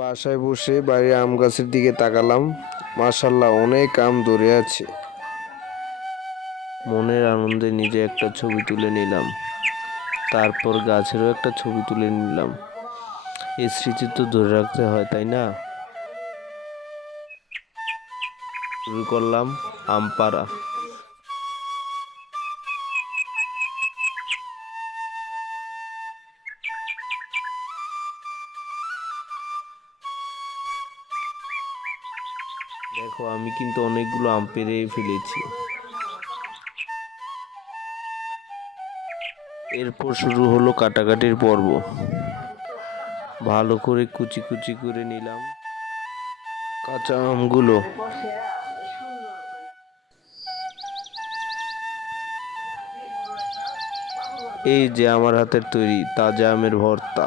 বাসায় বসে বাড়ির আম গাছের দিকে তাকালাম। মাশাল্লাহ, অনেক আম ধরে আছে। মনের আনন্দে নিজে একটা ছবি তুলে নিলাম, তারপর গাছেরও একটা ছবি তুলে নিলাম। এই স্মৃতি তো ধরে রাখতে হয়, তাই না? শুরু করলাম আম পাড়া। দেখো, আমি কিন্তু অনেকগুলো আম পেড়ে ফেলেছি। এরপর শুরু হলো কাটাকাটির পর্ব। ভালো করে কুচি কুচি করে নিলাম কাঁচা আমগুলো। এই যে আমার হাতের তৈরি তাজা আমের ভর্তা।